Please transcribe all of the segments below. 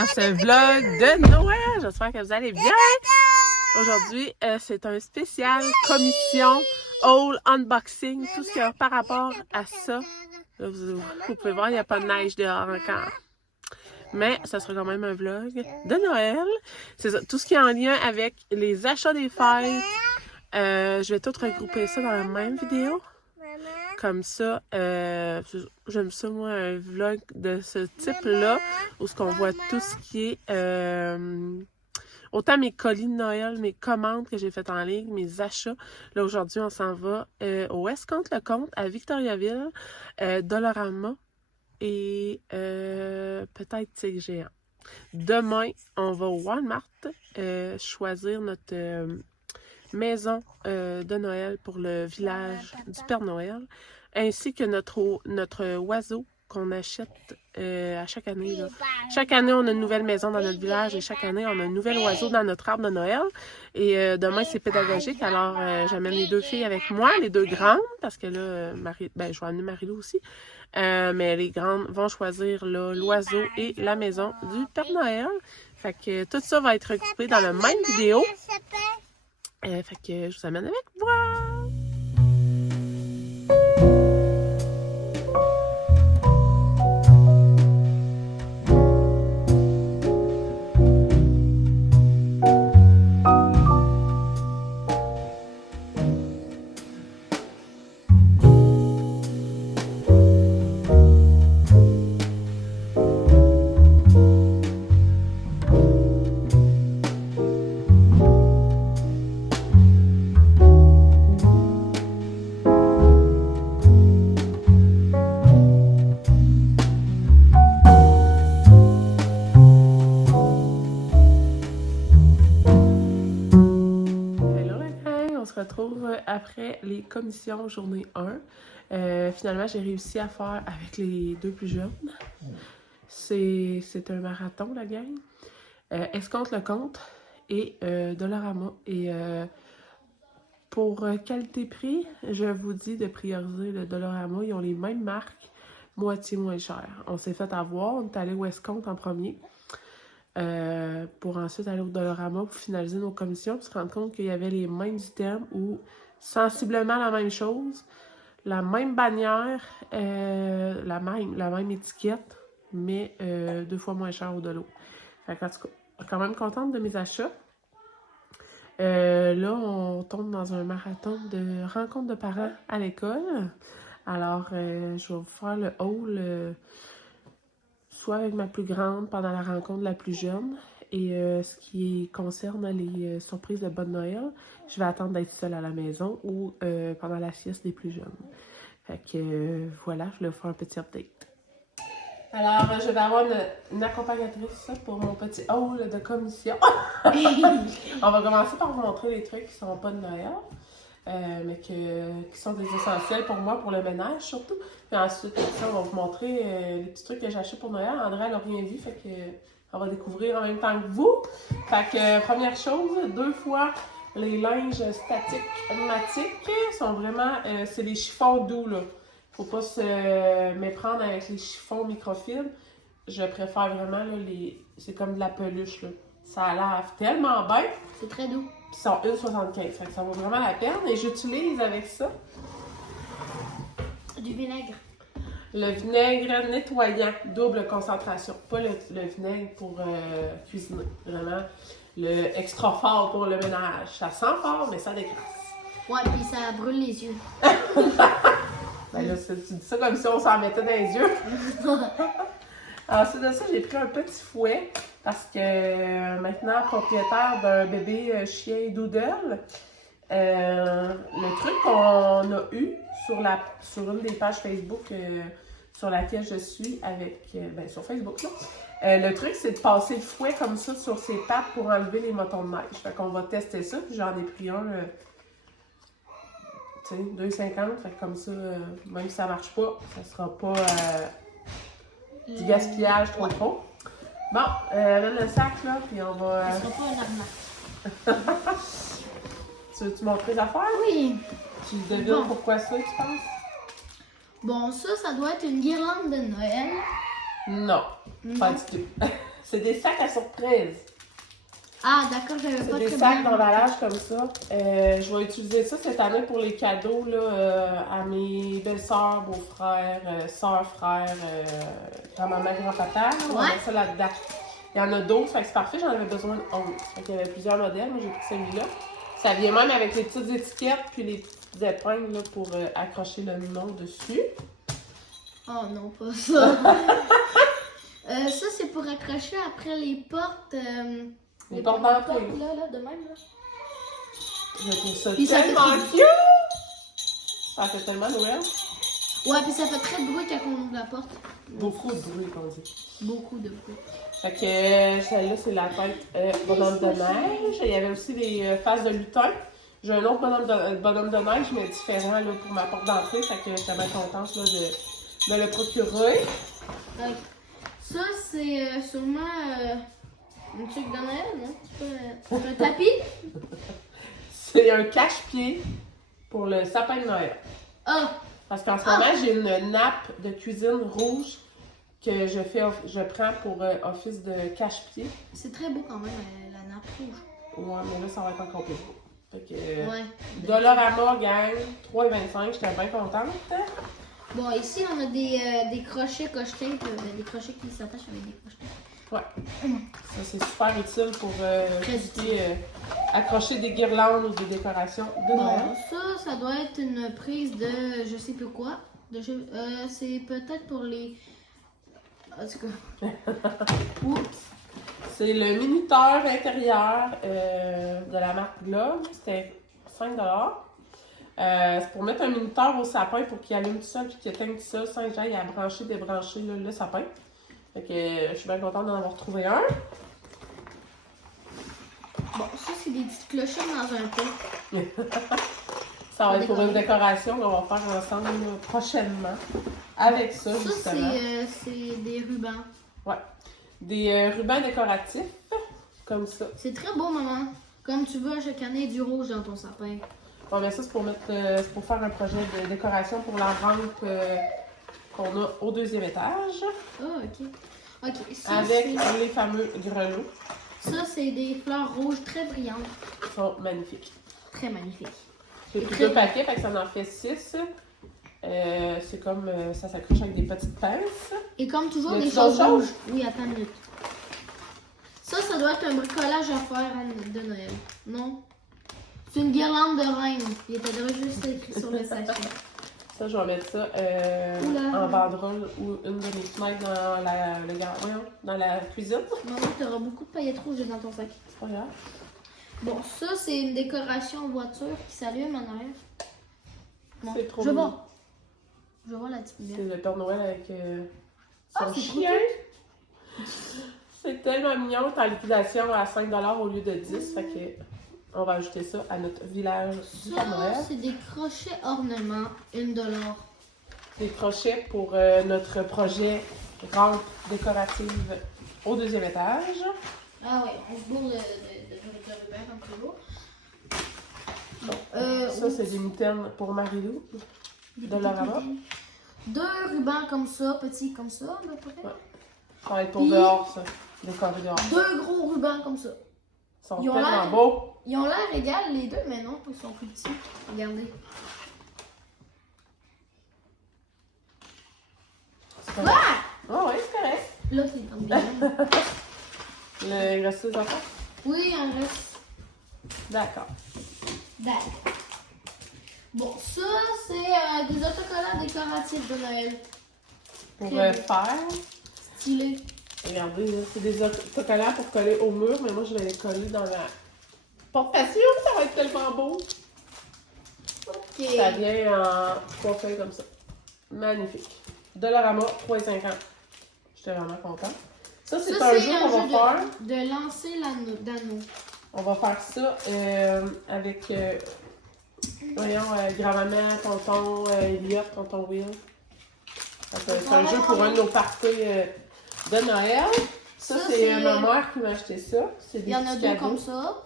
dans ce vlog de Noël. J'espère que vous allez bien. Aujourd'hui, c'est un spécial commission, haul, unboxing, tout ce qu'il y a par rapport à ça. Là, vous pouvez voir, il n'y a pas de neige dehors encore. Mais ça sera quand même un vlog de Noël. C'est ça, tout ce qui est en lien avec les achats des fêtes. Je vais tout regrouper ça dans la même vidéo. Comme ça, j'aime ça, moi, un vlog de ce type-là, où ce qu'on voit tout ce qui est... autant mes colis de Noël, mes commandes que j'ai faites en ligne, mes achats. Là, aujourd'hui, on s'en va au Escompte-le-Comte, à Victoriaville, Dollarama et peut-être Tigre Géant. Demain, on va au Walmart choisir notre... maison de Noël pour le village du Père Noël, ainsi que notre oiseau qu'on achète à chaque année. Là. Chaque année, on a une nouvelle maison dans notre village et chaque année, on a un nouvel oiseau dans notre arbre de Noël. Et demain, c'est pédagogique, alors j'amène les deux filles avec moi, les deux grandes, parce que là, je vais amener Marie-Lou aussi. Mais les grandes vont choisir l'oiseau et la maison du Père Noël. Fait que tout ça va être regroupé dans la même vidéo. Fait que je vous amène avec moi! Retrouve après les commissions journée 1. Finalement, j'ai réussi à faire avec les deux plus jeunes. C'est un marathon, la gang. Escompte-le-Comte et Dollarama. Et pour qualité-prix, je vous dis de prioriser le Dollarama. Ils ont les mêmes marques, moitié moins cher. On s'est fait avoir, on est allé au Escompte en premier. Pour ensuite aller au Dollarama pour finaliser nos commissions, pour se rendre compte qu'il y avait les mêmes items ou sensiblement la même chose, la même bannière, la même étiquette, mais 2 fois moins cher au Dollo. Fait qu'en tout cas, je suis quand même contente de mes achats. Là, on tombe dans un marathon de rencontres de parents à l'école. Alors, je vais vous faire le haul soit avec ma plus grande pendant la rencontre de la plus jeune. Et ce qui concerne les surprises de Bonne Noël, je vais attendre d'être seule à la maison ou pendant la sieste des plus jeunes. Fait que voilà, je vais vous faire un petit update. Alors, je vais avoir une accompagnatrice pour mon petit haul de commission. On va commencer par vous montrer les trucs qui sont pas de Noël. Mais qui sont des essentiels pour moi, pour le ménage surtout. Puis ensuite, on va vous montrer les petits trucs que j'ai achetés pour Noël. André, elle n'a rien vu, fait que on va découvrir en même temps que vous. Fait que, première chose, 2 fois les linges statiques pneumatiques sont vraiment, c'est les chiffons doux, là. Faut pas se méprendre avec les chiffons microfibres. Je préfère vraiment, là, c'est comme de la peluche, là. Ça lave tellement bien. C'est très doux. Puis ils sont 1,75. Fait que ça vaut vraiment la peine. Et j'utilise avec ça du vinaigre. Le vinaigre nettoyant, double concentration. Pas le vinaigre pour cuisiner. Vraiment, le extra fort pour le ménage. Ça sent fort, mais ça dégraisse. Ouais, puis ça brûle les yeux. Ben là, tu dis ça comme si on s'en mettait dans les yeux. Ensuite de ça, j'ai pris un petit fouet parce que maintenant, propriétaire d'un bébé chien doodle, le truc qu'on a eu sur une des pages Facebook sur laquelle je suis avec, sur Facebook, là, le truc, c'est de passer le fouet comme ça sur ses pattes pour enlever les motons de neige. Fait qu'on va tester ça, puis j'en ai pris un, tu sais, 2,50. Fait que comme ça, même si ça marche pas, ça sera pas du gaspillage trop. Bon, amène le sac, là, puis on va... Ça sera pas un arnaque. Tu veux-tu montrer les affaires? Oui. Tu devines pourquoi ça, tu penses? Bon, ça doit être une guirlande de Noël. Non, pas du tout. C'est des sacs à surprise. Ah, d'accord, j'avais C'est pas des très sacs bien. d'emballage comme ça. Je vais utiliser ça cette année pour les cadeaux là, à mes belles-sœurs, beaux-frères, sœurs, frères, grand-maman, grand-papa. Là, on va Ouais. mettre ça là-dedans. Il y en a 12, fait que c'est parfait, j'en avais besoin de 11. Fait qu'il y avait plusieurs modèles, moi j'ai pris celui-là. Ça vient même avec les petites étiquettes puis les petites épingles là, pour accrocher le nom dessus. Oh non, pas ça. Ça, c'est pour accrocher après les portes. Les portes d'entrée. Là, de même, là. Je trouve ça Puis ça fait tellement trop- cute! Ça fait tellement Noël. Ouais, puis ça fait très de bruit quand on ouvre la porte. Beaucoup de bruit, qu'on dit. Beaucoup de bruit. Fait que celle-là, c'est la tête bonhomme de neige. Il y avait aussi les faces de lutin. J'ai un autre bonhomme de neige, mais différent là, pour ma porte d'entrée. Fait que j'étais bien contente là, de me le procurer. Ouais. Ça, c'est sûrement une truc de Noël, non? C'est un tapis? C'est un cache-pied pour le sapin de Noël. Ah! Parce qu'en ce moment, j'ai une nappe de cuisine rouge que je prends pour office de cache-pied. C'est très beau quand même, la nappe rouge. Ouais, mais là, ça va être encore plus beau. Fait que, Ouais. Dollarama, gang, 3,25, j'étais bien contente. Bon, ici, on a des crochets cochetés, des crochets qui s'attachent avec des crochets. Ouais. Ça, c'est super utile pour Très accrocher des guirlandes ou des décorations de Bon, Noël. ça doit être une prise de je sais plus quoi. C'est peut-être pour les. En tout cas. Oups. C'est le minuteur intérieur de la marque Globe. C'était 5 c'est pour mettre un minuteur au sapin pour qu'il allume tout seul puis qu'il éteigne tout seul sans que j'aille à brancher, débrancher là, le sapin. Fait que je suis bien contente d'en avoir trouvé un. Bon, ça, c'est des petites clochettes dans un pot. Ça va être pour une décoration qu'on va faire ensemble prochainement. Avec ça, Ça, justement. c'est des rubans. Ouais. Des rubans décoratifs, comme ça. C'est très beau, maman. Comme tu veux, à chaque année, du rouge dans ton sapin. Bon, mais ça, c'est pour c'est pour faire un projet de décoration pour la rampe qu'on a au 2e étage. Ah, ok. Ok, ça, Avec c'est- les fameux grelots. ça, c'est des fleurs rouges très brillantes. Ils sont magnifiques. Très magnifiques. J'ai pris 2 paquets, fait que ça en fait 6. C'est comme ça s'accroche avec des petites pinces. Et comme toujours, Y a-tu des choses d'autres rouges. Oui, attends une minute. Ça doit être un bricolage à faire de Noël. Non? C'est une guirlande de reine. Il était déjà juste écrit sur le sachet. Ça, je vais mettre ça Oula. en banderole ou une de mes fenêtres dans la cuisine. Maman, t'auras beaucoup de paillettes rouges dans ton sac. C'est pas grave. Bon, ça, c'est une décoration en voiture qui s'allume en arrière. Bon, C'est trop je mignon. vois. Je vois la petite C'est lumière. le Père Noël avec Ah, son c'est chien. C'est tellement mignon. C'est en liquidation à 5 au lieu de 10. Fait que on va ajouter ça à notre village du Père Ça, Noël. c'est des crochets ornements, $1. Des crochets pour notre projet rampe décorative au 2e étage. Ah ouais, on se bourre de rubans comme toujours. Ça, c'est des mitaines pour Marilou. Des de petites Dollarama. mitaines. 2 rubans comme ça, petits comme ça, à peu près. Ouais. Ça va être pour Puis- dehors, ça. Décorer dehors. 2 gros rubans comme ça. Ils sont Ils ont tellement l'air- beaux. Ils ont l'air égales les deux, mais non, ils sont plus petits. Regardez. C'est correct. Ah oui, c'est correct. Là, c'est comme bien. Il reste 6 enfants? Oui, il en reste. D'accord. D'accord. Bon, ça, c'est des autocollants décoratifs de Noël. Pour Très faire, Stylé. regardez, là, c'est des autocollants pour coller au mur, mais moi, je vais les coller dans la porte-patio. Ça va être tellement beau. Ok. Ça vient en 3 feuilles comme ça. Magnifique. Dollarama, 3,50. J'étais vraiment contente. Ça, c'est Ça, un jeu qu'on va faire. de lancer l'anneau. On va faire ça avec, voyons, grand-maman, tonton Elliot, tonton Will. C'est un jeu pour un de nos parties de Noël. Ça, Ça, c'est c'est, ma mère qui m'a acheté ça. C'est Il des y en a petits 2 cadeaux. comme ça.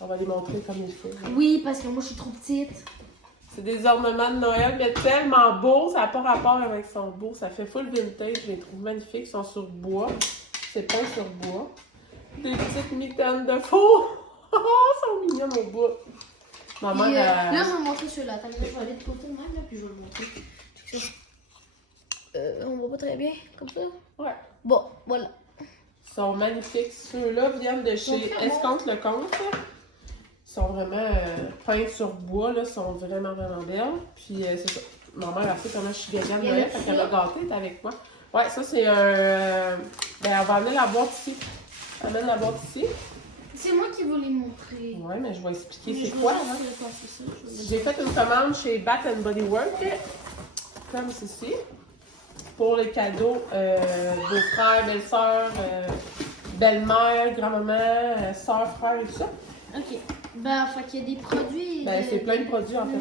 On va les montrer comme il faut. Oui, parce que moi, je suis trop petite. C'est des ornements de Noël, mais tellement beaux. Ça n'a pas rapport avec son beau. Ça fait full vintage. Je les trouve magnifiques. Ils sont sur bois. c'est peint sur bois. Des petites mitaines de faux. Oh, elles sont mignonnes au bout. Maman, Puis, là, je vais vous montrer celui-là. Attends, je vais aller de côté de même, là, puis je vais le montrer. Check ça. On voit pas très bien, comme ça. Ouais. Bon, voilà. Ils sont magnifiques. Ceux-là viennent de chez Escompte le Comte. Ils sont vraiment peints sur bois, là. Ils sont vraiment, vraiment belles. Puis c'est ça. Maman, elle a fait comment je suis gagnante de Noël, fait qu'elle m'a gâtée, elle est avec moi. Ouais, ça c'est un... Ben, on va amener la boîte ici. Amène la boîte ici. C'est moi qui vais les montrer. Ouais, mais je vais expliquer Mais c'est je quoi. veux juste le passer ça, je veux J'ai fait une commande chez Bath Body Works, comme ceci, pour les cadeaux beaux-frères, belles-sœurs, belle-mère, grand-maman, sœurs, frères et tout ça. Ok. Ben, fait qu'il y a des produits. Ben, c'est plein de produits en fait.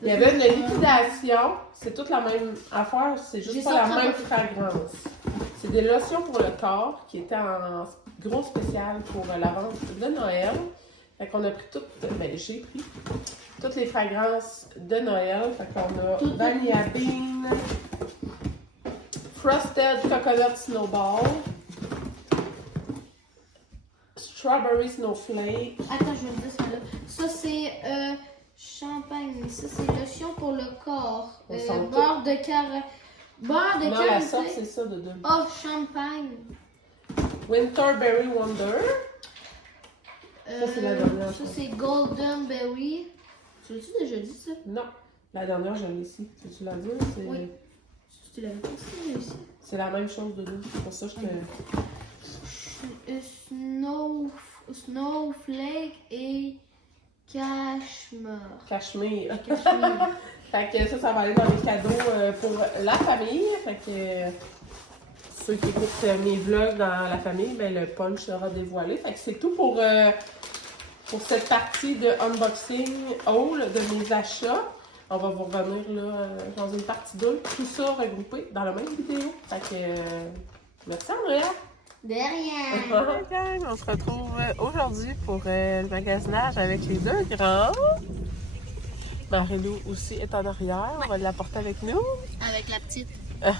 Il y avait une liquidation, c'est toute la même affaire, c'est juste pas la même fragrance. C'est des lotions pour le corps qui étaient en gros spécial pour la vente de Noël. Fait qu'on a pris toutes, ben j'ai pris toutes les fragrances de Noël. Fait qu'on a Vanilla Bean, Frosted Coconut Snowball, Strawberry Snowflake. Attends, je vais vous dire ça là. Ça, c'est champagne. Ça, c'est lotion pour le corps. Beurre de carême. Beurre de Non, carême. la sorte, c'est ça de deux. Oh, champagne. Winterberry Wonder. Ça, c'est la dernière. Ça, c'est Golden Berry. Tu l'as-tu déjà dit, ça? Non, la dernière, je l'ai ici. Tu l'as dit? Oui. Tu l'avais pas ici? C'est la même chose de deux. C'est pour ça que je te... Snowflake et Cashmere. Cachemire. Cashmere. Fait que ça va aller dans les cadeaux pour la famille. Fait que ceux qui écoutent mes vlogs dans la famille, ben, le punch sera dévoilé. Fait que c'est tout pour cette partie de unboxing haul de mes achats. On va vous revenir là, dans une partie 2. Tout ça regroupé dans la même vidéo. Fait que merci Andrea! De rien! Gang, on se retrouve aujourd'hui pour le magasinage avec les deux grands. Marie-Lou aussi est en arrière. On va l'apporter avec nous. Avec la petite. Ouais.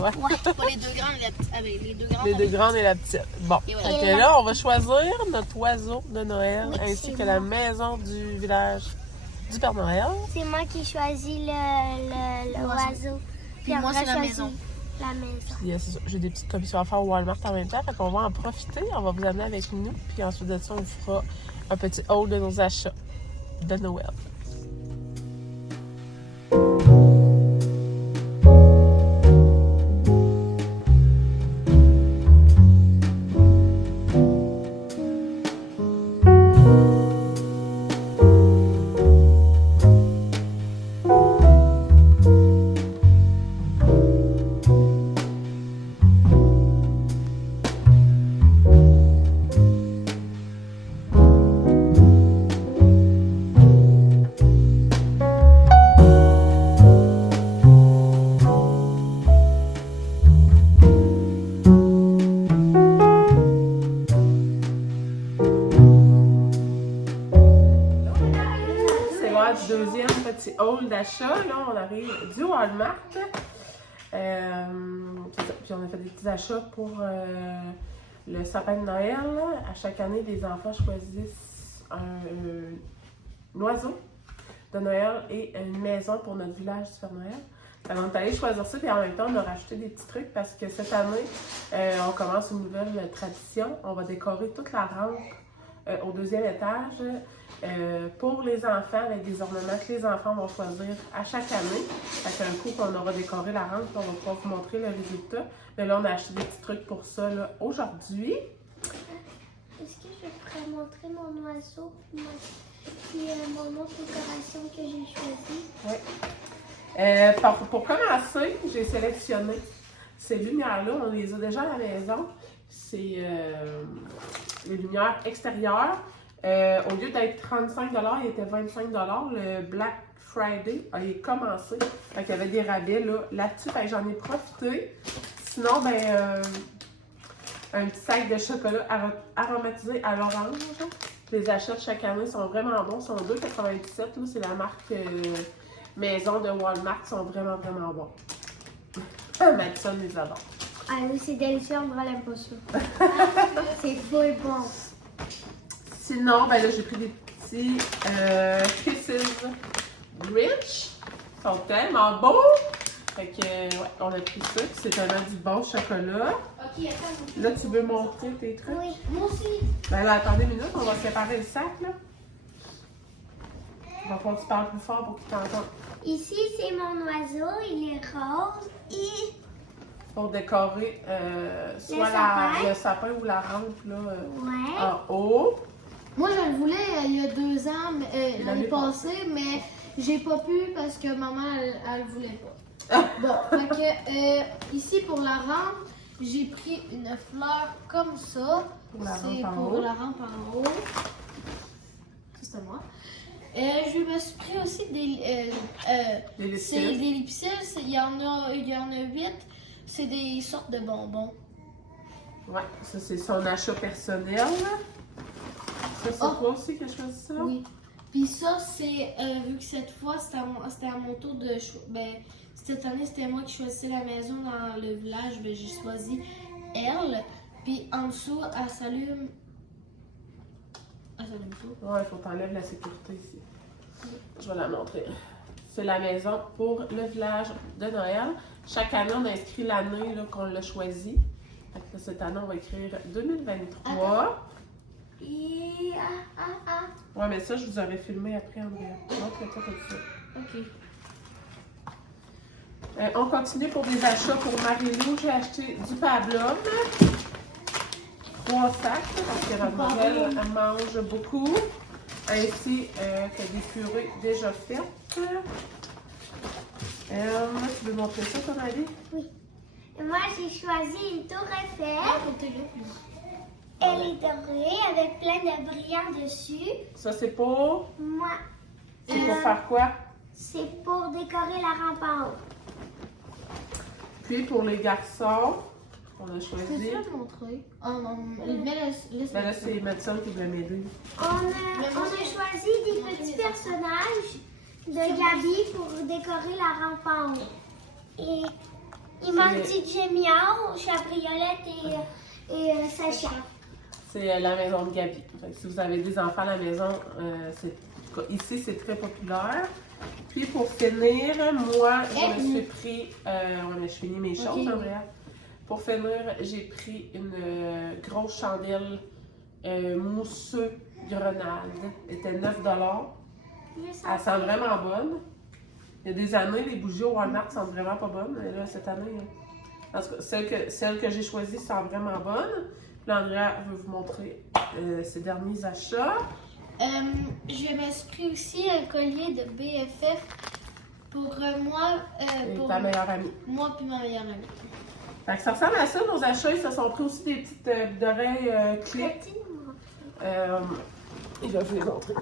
Ouais, pas les deux grandes, avec les deux grandes. Les deux grandes et la petite. Bon. Et voilà. Fait que là, on va choisir notre oiseau de Noël ainsi que la maison du village du Père Noël. C'est moi qui choisis l'oiseau. Puis moi, c'est la maison. La maison. Puis c'est ça, j'ai des petites commissions à faire au Walmart en même temps. Fait qu'on va en profiter. On va vous amener avec nous. Puis ensuite de ça, on vous fera un petit haul de nos achats de Noël. Deuxième petit haul d'achat. Là, on arrive du Walmart. Puis on a fait des petits achats pour le sapin de Noël. À chaque année, les enfants choisissent un oiseau de Noël et une maison pour notre village du Père Noël. Alors, on est allé choisir ça, puis en même temps, on a rajouté des petits trucs parce que cette année, on commence une nouvelle tradition. On va décorer toute la rampe au deuxième étage pour les enfants avec des ornements que les enfants vont choisir à chaque année. Fait qu'un coup qu'on aura décoré la rampe, on va pouvoir vous montrer le résultat. Mais là, on a acheté des petits trucs pour ça là, aujourd'hui. Est-ce que je pourrais montrer mon oiseau puis mon autre décoration que j'ai choisi? Oui. Pour commencer, j'ai sélectionné ces lumières-là. On les a déjà à la maison. C'est les lumières extérieures. Au lieu d'être 35 $, il était 25 $. Le Black Friday a commencé. Fait qu'il y avait des rabais là-dessus. Fait que j'en ai profité. Sinon, ben, un petit sac de chocolat aromatisé à l'orange. Les achats de chaque année sont vraiment bons. Ils sont 2,97 $. C'est la marque maison de Walmart. Ils sont vraiment, vraiment bons. Madison les adore. Ah oui, c'est délicieux, on l'aime pas ça. C'est full bon. Sinon, ben là, j'ai pris des petits Kisses Rich. Ils sont tellement beaux. Fait que, ouais, on a pris ça. Puis c'est tellement du bon chocolat. Ok, attends. Là, tu veux montrer tes trucs? Oui. Moi aussi. Ben là, attendez une minute, on va séparer le sac, là. Il va falloir que tu parles plus fort pour qu'il t'entende. Ici, c'est mon oiseau, il est rose. Et Pour décorer soit sapin. le sapin ou la rampe, là, ouais. en haut. Moi, je le voulais il y a 2 ans, l'année L'année passée, mais j'ai pas pu parce que maman, elle voulait pas. Bon, fait que ici, pour la rampe, j'ai pris une fleur comme ça. Pour la C'est rampe en pour haut. la rampe en haut. Ça, c'est moi. Je me suis pris aussi Des c'est lipsticks. des lipsticks. Il y en a 8. C'est des sortes de bonbons. Ouais, ça, c'est son achat personnel. Ça, c'est Oh. toi aussi qui as choisi ça? Oui. Puis ça, c'est vu que cette fois, c'était à mon tour de ben, cette année, c'était moi qui choisissais la maison dans le village. Ben, j'ai choisi elle. Puis en dessous, elle s'allume. Elle s'allume tout. Ouais, il faut t'enlèves la sécurité ici. Je vais la montrer. C'est la maison pour le village de Noël. Chaque année, on inscrit l'année là, qu'on l'a choisi. Fait que là, cette année, on va écrire 2023. Et Ouais, mais ça, je vous aurais filmé après, Andrea. Montre-toi tout ça. Ok. On continue pour des achats pour Marie-Lou. J'ai acheté du pablum. 3 sacs, parce que mademoiselle elle mange beaucoup. Ainsi que des purées déjà faites. Tu veux montrer ça, ton avis? oui. Et moi, j'ai choisi une tour Eiffel. Elle est dorée avec plein de brillants dessus. Ça, c'est pour... Moi, C'est pour faire quoi? c'est pour décorer la rampe en haut. Puis pour les garçons, on a C'est choisi... ça de montrer. Oh non, mais laisse Ben là, c'est Madison qui voulait m'aider. On a choisi des petits personnages de Gabi pour décorer la rampe en haut. Et il manque DJ Miao, Chabriolette et Sacha. C'est la maison de Gabi. Fait que si vous avez des enfants à la maison, ici, c'est très populaire. Puis pour finir, moi, je me suis pris... ouais, mais je finis mes choses, Ok. Andrea. Pour finir, j'ai pris une grosse chandelle mousseux grenade. Elle était 9 $. Elle sent vraiment bonne. Il y a des années, les bougies au Walmart sentent vraiment pas bonnes. Mais là, cette année, en tout cas, celle que j'ai choisie sent vraiment bonne. Puis là, Andrea veut vous montrer ses derniers achats. Je me suis pris aussi un collier de BFF pour moi, Et pour ta meilleure amie. moi puis ma meilleure amie. Fait que ça ressemble à ça, nos achats. Ils se sont pris aussi des petites d'oreilles clips. Il va vous les montrer.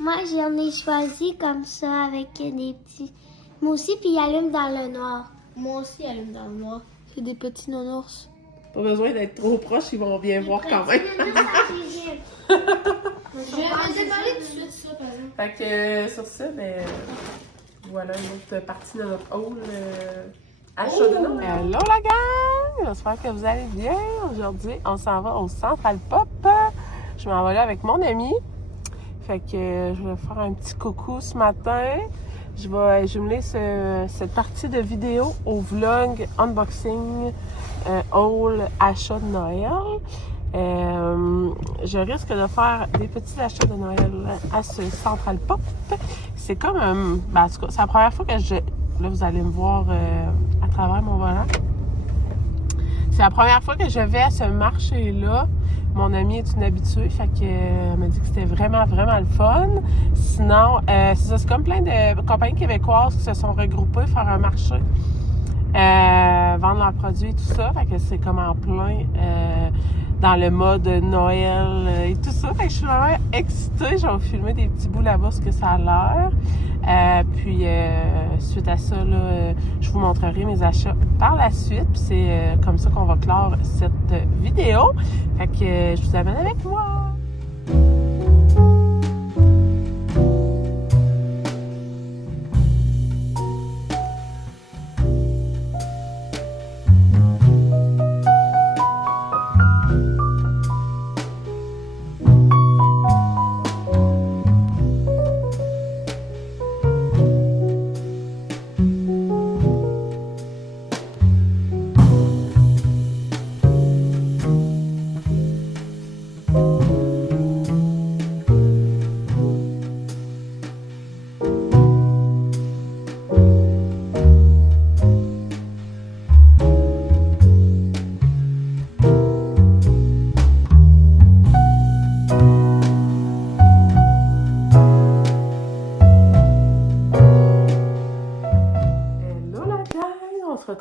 Moi, j'en ai choisi comme ça avec des petits. Moi aussi, puis il allume dans le noir. Moi aussi, elle aime dans le noir. C'est des petits nounours. Pas besoin d'être trop proche, ils vont bien voir quand même. Je vais te parler tout de suite ça, par exemple. Fait que sur ça, ben, voilà une autre partie de notre haul achat de Noël. Hello la gang! J'espère que vous allez bien. Aujourd'hui, on s'en va au Central Pop. Je m'en vais là avec mon ami. Fait que je vais faire un petit coucou ce matin. Je vais jumeler cette partie de vidéo au vlog unboxing haul achat de Noël. Je risque de faire des petits achats de Noël à ce Central Pop. C'est comme en tout cas, c'est la première fois que là, vous allez me voir à travers mon volant. C'est la première fois que je vais à ce marché-là. Mon amie est une habituée, fait qu'elle m'a dit que c'était vraiment, vraiment le fun. Sinon, c'est ça, c'est comme plein de compagnies québécoises qui se sont regroupées pour faire un marché. Vendre leurs produits et tout ça. Fait que c'est comme en plein dans le mode Noël et tout ça. Fait que je suis vraiment excitée. Je vais vous filmer des petits bouts là-bas, ce que ça a l'air. Puis suite à ça, là, je vous montrerai mes achats par la suite. Puis c'est comme ça qu'on va clore cette vidéo. Fait que je vous amène avec moi.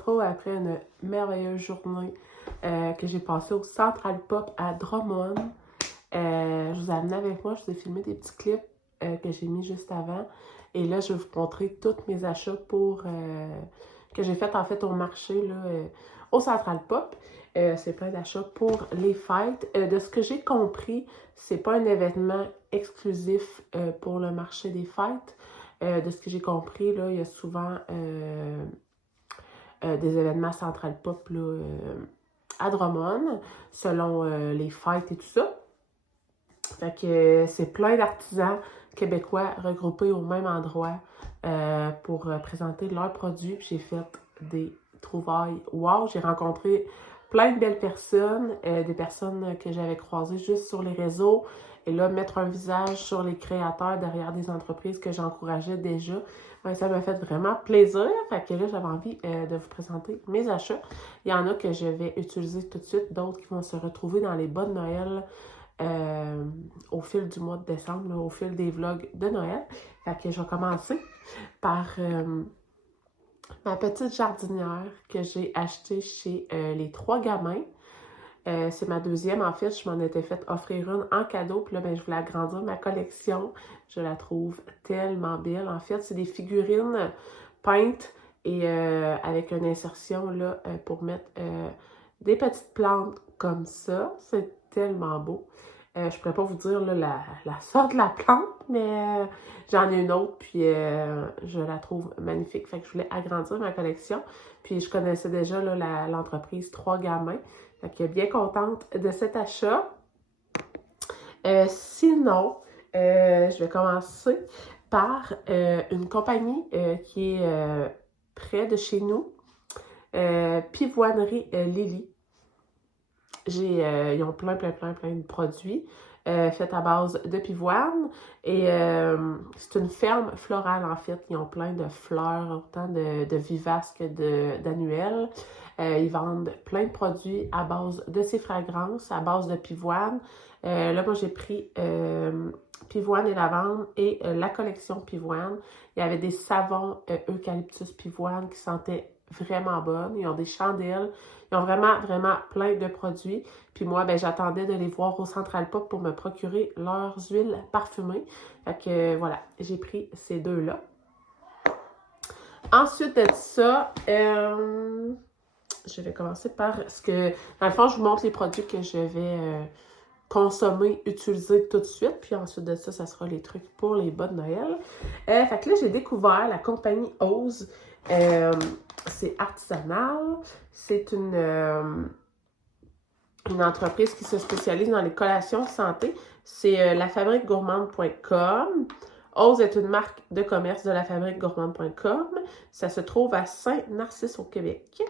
retrouve après une merveilleuse journée que j'ai passée au Central Pop à Drummond. Je vous ai amené avec moi, je vous ai filmé des petits clips que j'ai mis juste avant. Et là, je vais vous montrer tous mes achats que j'ai fait en fait au marché là, au Central Pop. C'est plein d'achats pour les fêtes. De ce que j'ai compris, c'est pas un événement exclusif pour le marché des fêtes. De ce que j'ai compris, là, il y a souvent des événements Central Pop là, à Drummond, selon les fêtes et tout ça. Fait que c'est plein d'artisans québécois regroupés au même endroit pour présenter leurs produits. Puis j'ai fait des trouvailles. Wow! J'ai rencontré plein de belles personnes, des personnes que j'avais croisées juste sur les réseaux. Et là, mettre un visage sur les créateurs derrière des entreprises que j'encourageais déjà, ben, ça m'a fait vraiment plaisir. Fait que là, j'avais envie de vous présenter mes achats. Il y en a que je vais utiliser tout de suite, d'autres qui vont se retrouver dans les bas de Noël au fil du mois de décembre, là, au fil des vlogs de Noël. Fait que je vais commencer par ma petite jardinière que j'ai achetée chez les Trois Gamins. C'est ma deuxième, en fait, je m'en étais fait offrir une en cadeau, puis là, ben, je voulais agrandir ma collection. Je la trouve tellement belle. En fait, c'est des figurines peintes et avec une insertion là, pour mettre des petites plantes comme ça. C'est tellement beau. Je ne pourrais pas vous dire là, la sorte de la plante, mais j'en ai une autre, puis je la trouve magnifique. Fait que je voulais agrandir ma collection. Puis je connaissais déjà l'entreprise Trois Gamins. Fait que bien contente de cet achat. Sinon, je vais commencer par une compagnie qui est près de chez nous. Pivoinerie Lily. Ils ont plein de produits faits à base de pivoine. Et c'est une ferme florale, en fait. Ils ont plein de fleurs, autant de vivaces que d'annuelles. Ils vendent plein de produits à base de ces fragrances, à base de pivoine. Là, moi, j'ai pris pivoine et lavande et la collection pivoine. Il y avait des savons eucalyptus pivoine qui sentaient vraiment bonnes. Ils ont des chandelles. Ils ont vraiment plein de produits. Puis moi, ben, j'attendais de les voir au Central Pop pour me procurer leurs huiles parfumées. Fait que voilà, j'ai pris ces deux-là. Ensuite de ça, je vais commencer par ce que... Dans le fond, je vous montre les produits que je vais consommer, utiliser tout de suite. Puis ensuite de ça, ça sera les trucs pour les bas de Noël. Fait que là, j'ai découvert la compagnie Ose. C'est artisanal. C'est une entreprise qui se spécialise dans les collations santé. C'est lafabriquegourmande.com. Ose est une marque de commerce de lafabriquegourmande.com. Ça se trouve à Saint-Narcisse au Québec.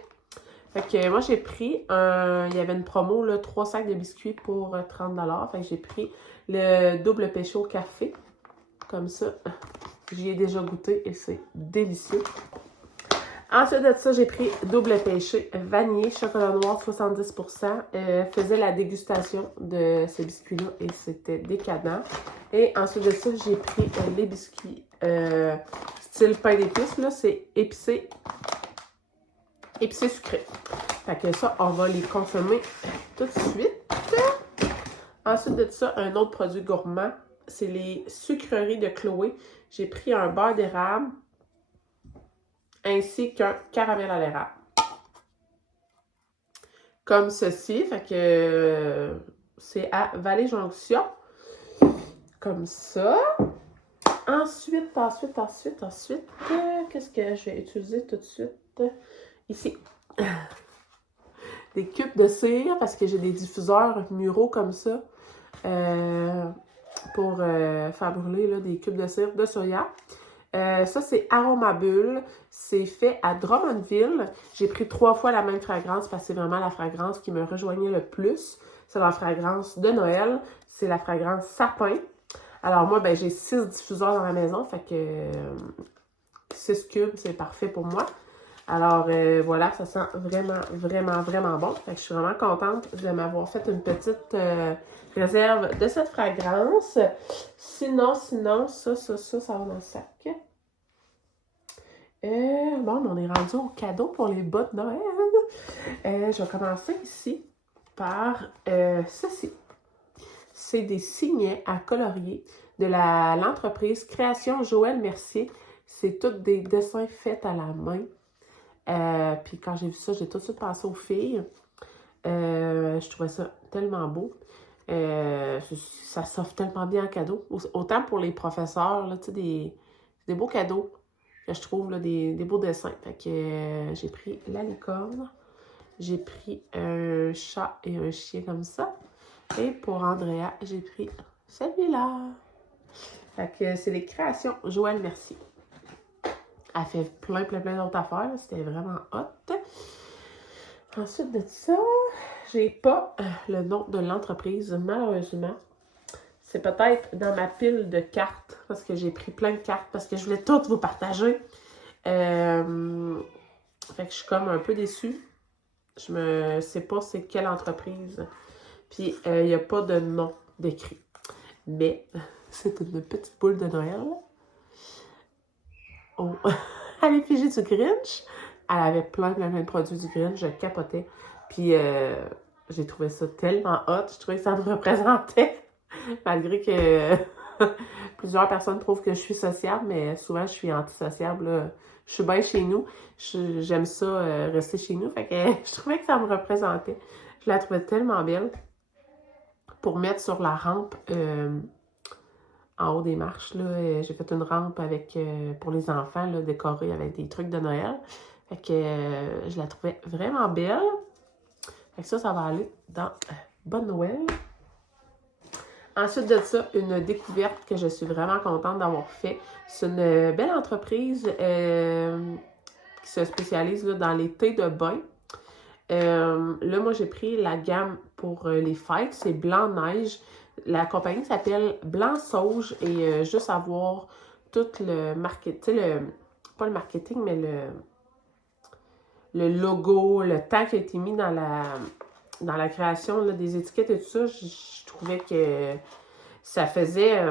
Fait que moi, j'ai pris il y avait une promo, là, 3 sacs de biscuits pour 30$. Fait que j'ai pris le double péché au café. Comme ça. J'y ai déjà goûté et c'est délicieux. Ensuite de ça, j'ai pris double péché vanillé, chocolat noir 70%. Faisais la dégustation de ces biscuits-là et c'était décadent. Et ensuite de ça, j'ai pris les biscuits style pain d'épices. Là, c'est épicé sucré. Fait que ça, on va les consommer tout de suite. Ensuite de ça, un autre produit gourmand, c'est les sucreries de Chloé. J'ai pris un beurre d'érable ainsi qu'un caramel à l'érable. Comme ceci, fait que c'est à Vallée-Jonction. Comme ça. Ensuite, qu'est-ce que je vais utiliser tout de suite? Ici. Des cubes de cire, parce que j'ai des diffuseurs muraux comme ça pour faire brûler là, des cubes de cire de soya. Ça, c'est Aromabulle. C'est fait à Drummondville. J'ai pris 3 fois la même fragrance parce que c'est vraiment la fragrance qui me rejoignait le plus. C'est la fragrance de Noël. C'est la fragrance sapin. Alors moi, ben, j'ai 6 diffuseurs dans la maison. Fait que 6 cubes, c'est parfait pour moi. Alors voilà, ça sent vraiment bon. Fait que je suis vraiment contente de m'avoir fait une petite réserve de cette fragrance. Sinon, ça va dans le sac. Bon, on est rendu au cadeau pour les bas de Noël. Je vais commencer ici par ceci. C'est des signets à colorier de l'entreprise Création Joël Mercier. C'est tous des dessins faits à la main. Puis quand j'ai vu ça, j'ai tout de suite pensé aux filles. Je trouvais ça tellement beau. Ça s'offre tellement bien en cadeau. Autant pour les professeurs, là, tu sais, des beaux cadeaux que je trouve, là, des beaux dessins. Fait que j'ai pris la licorne. J'ai pris un chat et un chien comme ça. Et pour Andrea, j'ai pris celui-là. Fait que c'est les créations Joël Mercier. Elle fait plein d'autres affaires. C'était vraiment hot. Ensuite de ça, j'ai pas le nom de l'entreprise, malheureusement. C'est peut-être dans ma pile de cartes, parce que j'ai pris plein de cartes, parce que je voulais toutes vous partager. Fait que je suis comme un peu déçue. Je ne sais pas c'est quelle entreprise. Puis, il n'y a pas de nom décrit. Mais, c'est une petite boule de Noël. Oh, à l'effigie du Grinch. Elle avait plein de produits du Grinch. Je capotais. Puis, j'ai trouvé ça tellement hot. Je trouvais que ça me représentait. Malgré que plusieurs personnes trouvent que je suis sociable, mais souvent, je suis antisociable. Là. Je suis bien chez nous. J'aime ça, rester chez nous. Fait que je trouvais que ça me représentait. Je la trouvais tellement belle. Pour mettre sur la rampe en haut des marches, là, j'ai fait une rampe avec pour les enfants, là, décorée avec des trucs de Noël. Fait que je la trouvais vraiment belle. Fait que ça va aller dans Bonne Noël. Ensuite de ça, une découverte que je suis vraiment contente d'avoir fait. C'est une belle entreprise qui se spécialise là, dans les thés de bain. Là, moi, j'ai pris la gamme pour les fêtes. C'est Blanc Neige. La compagnie s'appelle Blanc Sauge et juste avoir tout le marketing, pas le marketing, mais le logo, le temps qui a été mis dans la création là, des étiquettes et tout ça, je trouvais que ça faisait...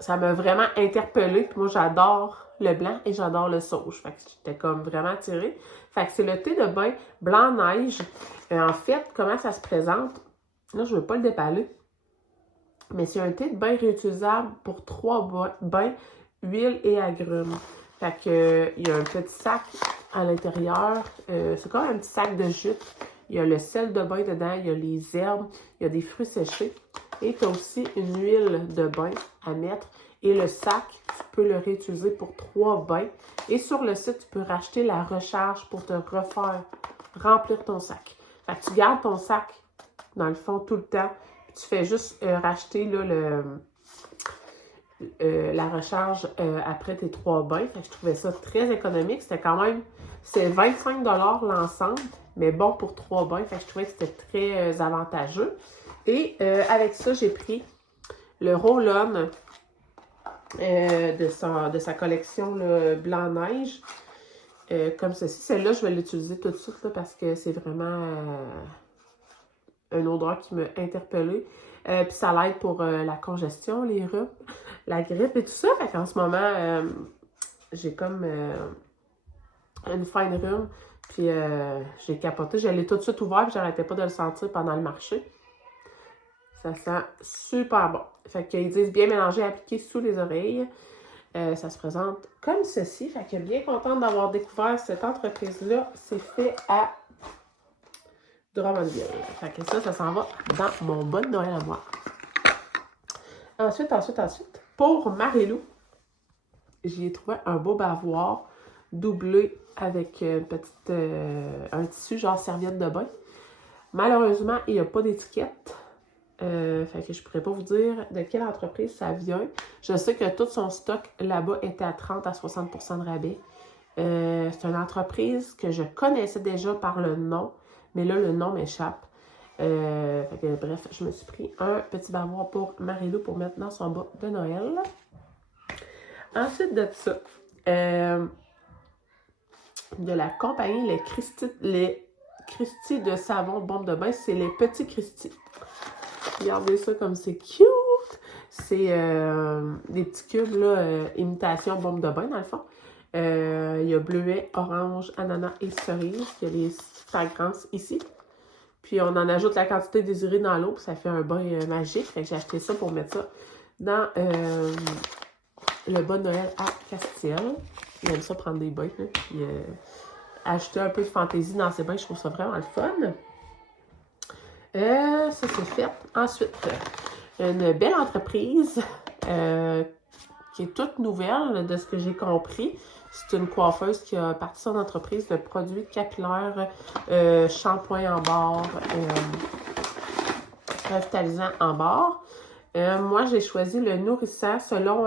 ça m'a vraiment interpellée. Moi, j'adore le blanc et j'adore le sauge. Fait que j'étais comme vraiment attirée. Fait que c'est le thé de bain Blanc Neige. En fait, comment ça se présente? Là, je ne veux pas le déballer. Mais c'est un thé de bain réutilisable pour 3 bains, huile et agrumes. Fait que il y a un petit sac à l'intérieur. C'est comme un petit sac de jute. Il y a le sel de bain dedans, il y a les herbes, il y a des fruits séchés. Et tu as aussi une huile de bain à mettre. Et le sac, tu peux le réutiliser pour 3 bains. Et sur le site, tu peux racheter la recharge pour te remplir ton sac. Fait que tu gardes ton sac, dans le fond, tout le temps. Tu fais juste racheter là, la recharge après tes 3 bains. Fait que je trouvais ça très économique. C'était quand même, c'est 25$ l'ensemble, mais bon pour 3 bains. Fait que je trouvais que c'était très avantageux. Et avec ça, j'ai pris le roll-on de sa collection là, Blanc Neige. Comme ceci. Celle-là, je vais l'utiliser tout de suite là, parce que c'est vraiment une odeur qui m'a interpellée. Puis ça l'aide pour la congestion, les rhumes, la grippe et tout ça. Fait qu'en ce moment, j'ai comme une fine rhume. Puis j'ai capoté. Je l'ai tout de suite ouvert puis j'arrêtais pas de le sentir pendant le marché. Ça sent super bon. Fait qu'ils disent bien mélanger, appliquer sous les oreilles. Ça se présente comme ceci. Fait que bien contente d'avoir découvert cette entreprise-là. C'est fait à Drummondville. Fait que ça s'en va dans mon Bonne Noël à moi. Ensuite, pour Marilou, j'y ai trouvé un beau bavoir doublé avec un tissu genre serviette de bain. Malheureusement, il n'y a pas d'étiquette. Fait que je pourrais pas vous dire de quelle entreprise ça vient. Je sais que tout son stock là-bas était à 30 à 60% de rabais. C'est une entreprise que je connaissais déjà par le nom, mais là, le nom m'échappe. Fait que, bref, je me suis pris un petit bavoir pour Marilou pour mettre dans son bas de Noël. Ensuite de ça, de la compagnie les Christie de savon bombe de bain, c'est les petits Christie. Regardez ça comme c'est cute! C'est des petits cubes, là, imitation bombe de bain, dans le fond. Il y a bleuet, orange, ananas et cerise. Il y a les fragrances ici. Puis on en ajoute la quantité désirée dans l'eau, puis ça fait un bain magique. Fait que j'ai acheté ça pour mettre ça dans le bas de Noël à Castiel. Il aime ça prendre des bains, là. Puis ajouter un peu de fantaisie dans ses bains, je trouve ça vraiment le fun. Ça, c'est fait. Ensuite, une belle entreprise qui est toute nouvelle, de ce que j'ai compris. C'est une coiffeuse qui a parti son entreprise de produits capillaires, shampoing en barre, revitalisant en barre. Moi, j'ai choisi le nourrissant selon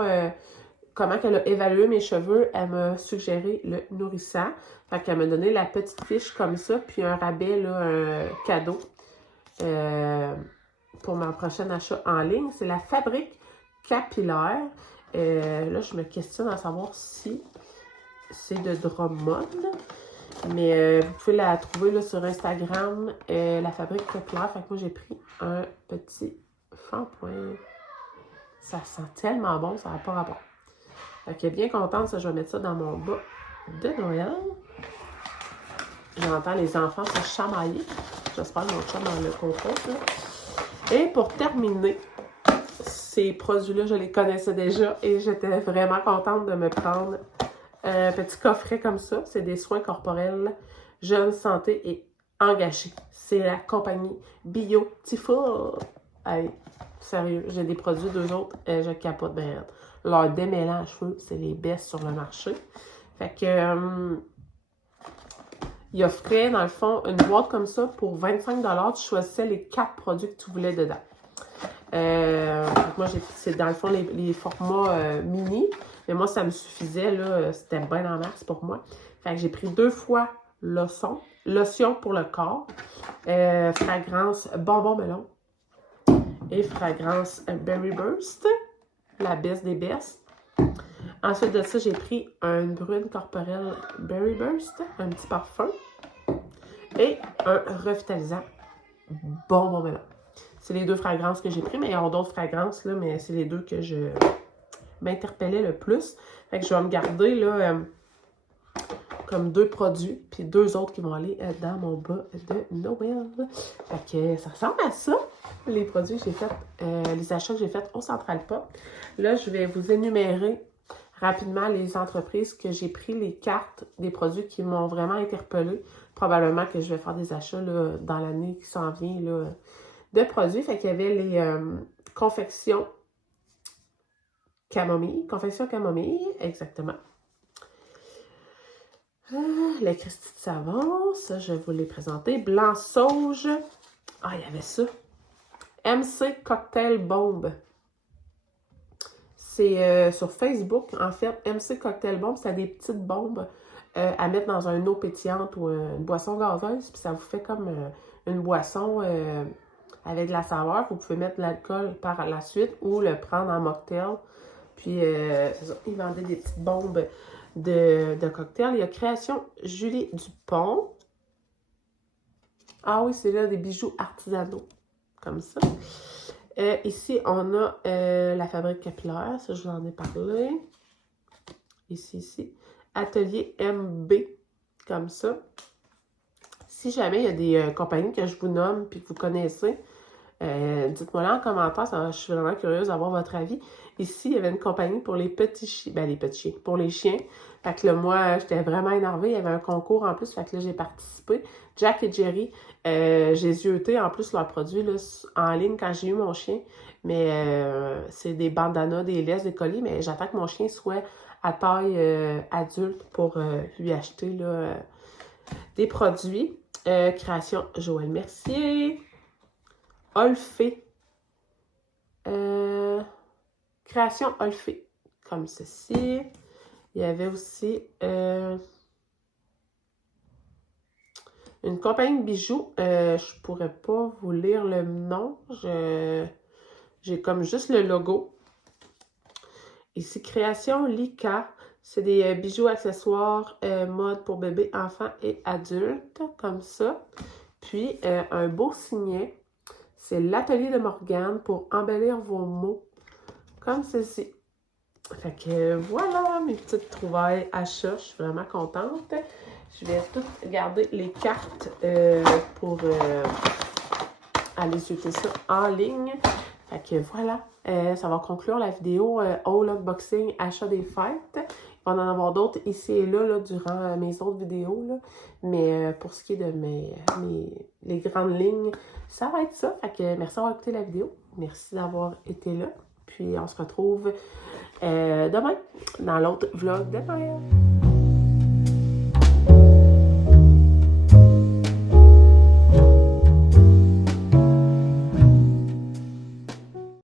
comment elle a évalué mes cheveux. Elle m'a suggéré le nourrissant. Fait qu'elle m'a donné la petite fiche comme ça, puis un rabais, là, un cadeau pour mon prochain achat en ligne. C'est la Fabrique capillaire. Là, je me questionne à savoir si c'est de Drummond. Mais vous pouvez la trouver là, sur Instagram, la Fabrique capillaire. Fait que moi, j'ai pris un petit shampoing. Ça sent tellement bon, ça n'a pas rapport. Fait que bien contente, ça, je vais mettre ça dans mon bas de Noël. J'entends les enfants se chamailler. J'espère que mon chum le contrôle. Et pour terminer, ces produits-là, je les connaissais déjà et j'étais vraiment contente de me prendre un petit coffret comme ça. C'est des soins corporels, jeune, santé et engagé. C'est la compagnie Beautiful. Hey, sérieux, j'ai des produits d'eux autres, je capote bien. Leur démêlant à cheveux, c'est les best sur le marché. Fait que il offrait, dans le fond, une boîte comme ça pour 25$. Tu choisissais les 4 produits que tu voulais dedans. Moi, c'est dans le fond les formats mini. Mais moi, ça me suffisait, là. C'était bien en masse pour moi. Fait que j'ai pris 2 fois lotion pour le corps, fragrance bonbon melon et fragrance Berry Burst, la best des best. Ensuite de ça, j'ai pris une brune corporelle Berry Burst, un petit parfum et un revitalisant bonbon melon. C'est les 2 fragrances que j'ai pris, mais il y a d'autres fragrances, là, mais c'est les 2 que je m'interpellais le plus. Fait que je vais me garder là, comme 2 produits, puis 2 autres qui vont aller dans mon bas de Noël. Fait que ça ressemble à ça, les produits que j'ai fait, les achats que j'ai fait au Central Pop. Là, je vais vous énumérer rapidement les entreprises que j'ai pris les cartes des produits qui m'ont vraiment interpellée. Probablement que je vais faire des achats là, dans l'année qui s'en vient là, de produits. Fait qu'il y avait les confections camomille. Confection camomille, exactement. Les Christy de savon, ça, je vais vous les présenter. Blanc sauge. Ah, il y avait ça. MC Cocktail Bomb. C'est sur Facebook, en fait. MC Cocktail Bomb, c'est des petites bombes à mettre dans une eau pétillante ou une boisson gazeuse. Puis ça vous fait comme une boisson avec de la saveur. Vous pouvez mettre de l'alcool par la suite ou le prendre en mocktail. Puis, c'est ça, ils vendaient des petites bombes de cocktail. Il y a Création Julie Dupont. Ah oui, c'est là des bijoux artisanaux, comme ça. Ici, on a la Fabrique capillaire, ça, je vous en ai parlé. Ici. Atelier MB, comme ça. Si jamais il y a des compagnies que je vous nomme et que vous connaissez, dites-moi là en commentaire, je suis vraiment curieuse d'avoir votre avis. Ici, il y avait une compagnie pour les petits chiens, pour les chiens. Fait que là, moi, j'étais vraiment énervée. Il y avait un concours en plus, fait que là, j'ai participé. Jack et Jerry, j'ai zioté en plus leurs produits là, en ligne quand j'ai eu mon chien. Mais c'est des bandanas, des laisses, des colis, mais j'attends que mon chien soit à taille adulte pour lui acheter là, des produits. Création Joël Mercier. Olfait. Création Olfait, comme ceci. Il y avait aussi une compagnie de bijoux. Je pourrais pas vous lire le nom. J'ai comme juste le logo. Ici, Création Lika. C'est des bijoux accessoires mode pour bébés, enfants et adultes, comme ça. Puis, un beau signet. C'est l'atelier de Morgane pour embellir vos mots, comme ceci. Fait que voilà mes petites trouvailles achats. Je suis vraiment contente. Je vais toutes garder les cartes pour aller jeter ça en ligne. Fait que voilà, ça va conclure la vidéo haul unboxing achat des fêtes. Il va en avoir d'autres ici et là, durant mes autres vidéos. Là. Mais pour ce qui est de les grandes lignes, ça va être ça. Fait que merci d'avoir écouté la vidéo. Merci d'avoir été là. Puis on se retrouve demain dans l'autre vlog de Noël.